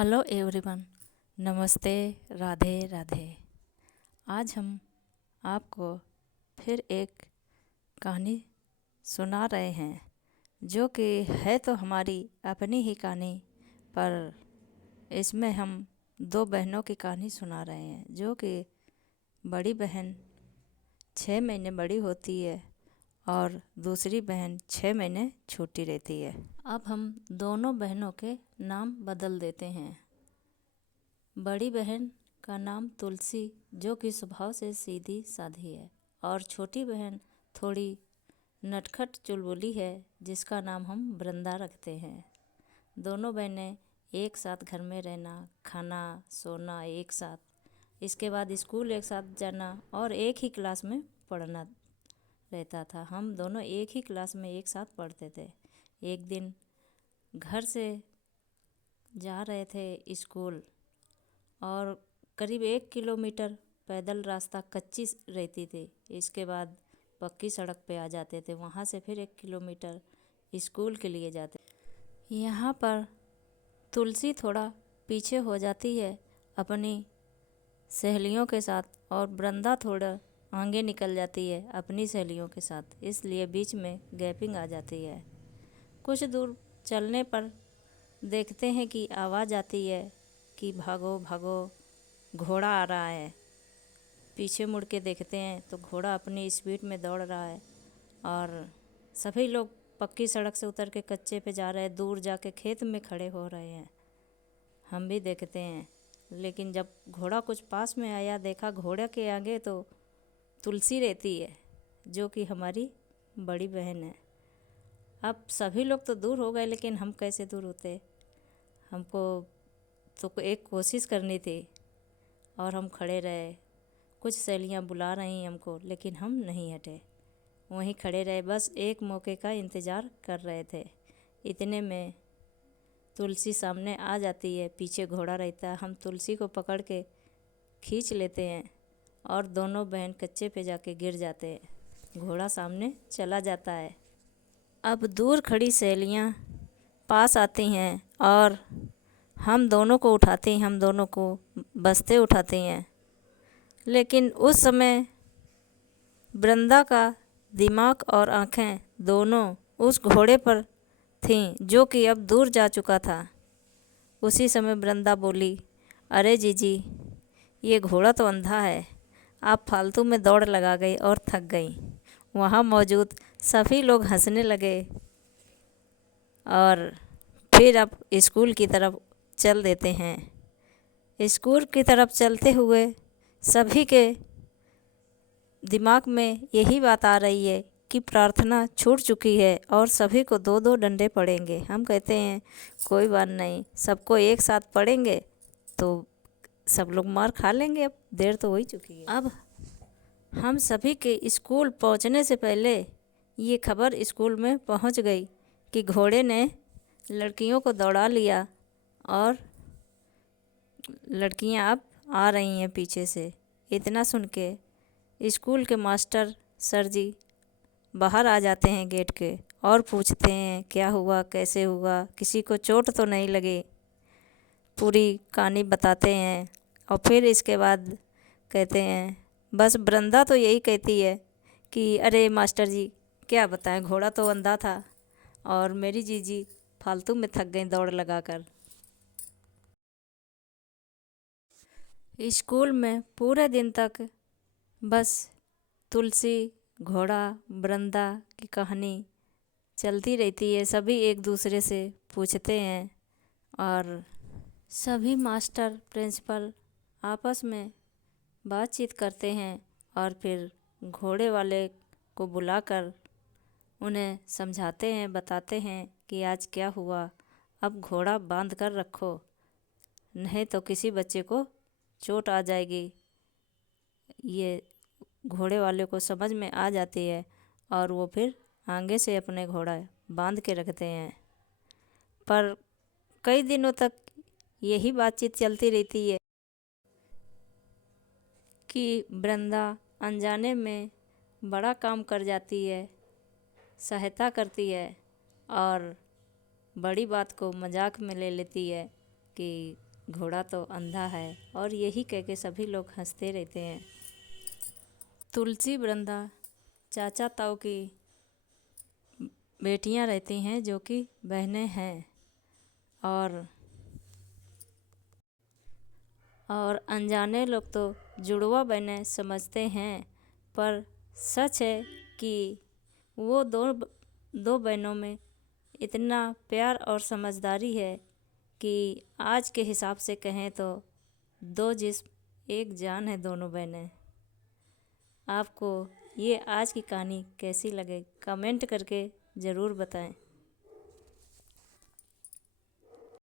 Hello everyone. नमस्ते। राधे राधे। आज हम आपको फिर एक कहानी सुना रहे हैं जो कि है तो हमारी अपनी ही कहानी, पर इसमें हम दो बहनों की कहानी सुना रहे हैं। जो कि बड़ी बहन 6 महीने बड़ी होती है और दूसरी बहन 6 महीने छोटी रहती है। अब हम दोनों बहनों के नाम बदल देते हैं। बड़ी बहन का नाम तुलसी, जो कि स्वभाव से सीधी साधी है, और छोटी बहन थोड़ी नटखट चुलबुली है, जिसका नाम हम वृंदा रखते हैं। दोनों बहनें एक साथ घर में रहना, खाना सोना एक साथ, इसके बाद स्कूल एक साथ जाना और एक ही क्लास में पढ़ना रहता था। हम दोनों एक ही क्लास में एक साथ पढ़ते थे। एक दिन घर से जा रहे थे स्कूल और करीब 1 किलोमीटर पैदल रास्ता कच्ची रहती थी। इसके बाद पक्की सड़क पे आ जाते थे। वहाँ से फिर 1 किलोमीटर स्कूल के लिए जाते। यहाँ पर तुलसी थोड़ा पीछे हो जाती है अपनी सहेलियों के साथ, और वृंदा थोड़ा आगे निकल जाती है अपनी सहेलियों के साथ, इसलिए बीच में गैपिंग आ जाती है। कुछ दूर चलने पर देखते हैं कि आवाज़ आती है कि भागो भागो, घोड़ा आ रहा है। पीछे मुड़ के देखते हैं तो घोड़ा अपनी स्पीड में दौड़ रहा है और सभी लोग पक्की सड़क से उतर के कच्चे पे जा रहे हैं। दूर जाके खेत में खड़े हो रहे हैं। हम भी देखते हैं, लेकिन जब घोड़ा कुछ पास में आया, देखा घोड़े के आगे तो तुलसी रहती है, जो कि हमारी बड़ी बहन है। अब सभी लोग तो दूर हो गए, लेकिन हम कैसे दूर होते। हमको तो एक कोशिश करनी थी और हम खड़े रहे। कुछ सहेलियाँ बुला रही हमको, लेकिन हम नहीं हटे, वहीं खड़े रहे, बस एक मौके का इंतज़ार कर रहे थे। इतने में तुलसी सामने आ जाती है, पीछे घोड़ा रहता है। हम तुलसी को पकड़ के खींच लेते हैं और दोनों बहन कच्चे पे जाके गिर जाते हैं। घोड़ा सामने चला जाता है। अब दूर खड़ी सहेलियाँ पास आती हैं और हम दोनों को उठाती हैं, हम दोनों को बस्ते उठाती हैं। लेकिन उस समय वृंदा का दिमाग और आँखें दोनों उस घोड़े पर थीं, जो कि अब दूर जा चुका था। उसी समय वृंदा बोली, अरे जीजी, ये घोड़ा तो अंधा है। आप फालतू में दौड़ लगा गई और थक गई। वहाँ मौजूद सभी लोग हंसने लगे और फिर अब स्कूल की तरफ चल देते हैं। स्कूल की तरफ चलते हुए सभी के दिमाग में यही बात आ रही है कि प्रार्थना छूट चुकी है और सभी को 2-2 डंडे पड़ेंगे। हम कहते हैं कोई बात नहीं, सबको एक साथ पड़ेंगे तो सब लोग मार खा लेंगे। अब देर तो हो ही चुकी है। अब हम सभी के स्कूल पहुंचने से पहले ये खबर स्कूल में पहुंच गई कि घोड़े ने लड़कियों को दौड़ा लिया और लड़कियां अब आ रही हैं पीछे से। इतना सुन के स्कूल के मास्टर सर जी बाहर आ जाते हैं गेट के और पूछते हैं क्या हुआ, कैसे हुआ, किसी को चोट तो नहीं लगी। पूरी कहानी बताते हैं और फिर इसके बाद कहते हैं, बस वृंदा तो यही कहती है कि अरे मास्टर जी क्या बताएं, घोड़ा तो अंधा था और मेरी जीजी फालतू में थक गई दौड़ लगाकर। स्कूल में पूरे दिन तक बस तुलसी, घोड़ा, वृंदा की कहानी चलती रहती है। सभी एक दूसरे से पूछते हैं और सभी मास्टर प्रिंसिपल आपस में बातचीत करते हैं और फिर घोड़े वाले को बुलाकर उन्हें समझाते हैं, बताते हैं कि आज क्या हुआ। अब घोड़ा बांध कर रखो, नहीं तो किसी बच्चे को चोट आ जाएगी। ये घोड़े वाले को समझ में आ जाती है और वो फिर आगे से अपने घोड़ा बांध के रखते हैं। पर कई दिनों तक यही बातचीत चलती रहती है कि वृंदा अनजाने में बड़ा काम कर जाती है, सहायता करती है और बड़ी बात को मजाक में ले लेती है कि घोड़ा तो अंधा है, और यही कह के सभी लोग हंसते रहते हैं। तुलसी वृंदा चाचा ताऊ की बेटियां रहती हैं, जो कि बहनें हैं, और अनजाने लोग तो जुड़वा बहनें समझते हैं, पर सच है कि वो दो बहनों में इतना प्यार और समझदारी है कि आज के हिसाब से कहें तो दो जिस्म एक जान है दोनों बहनें। आपको ये आज की कहानी कैसी लगे कमेंट करके ज़रूर बताएं।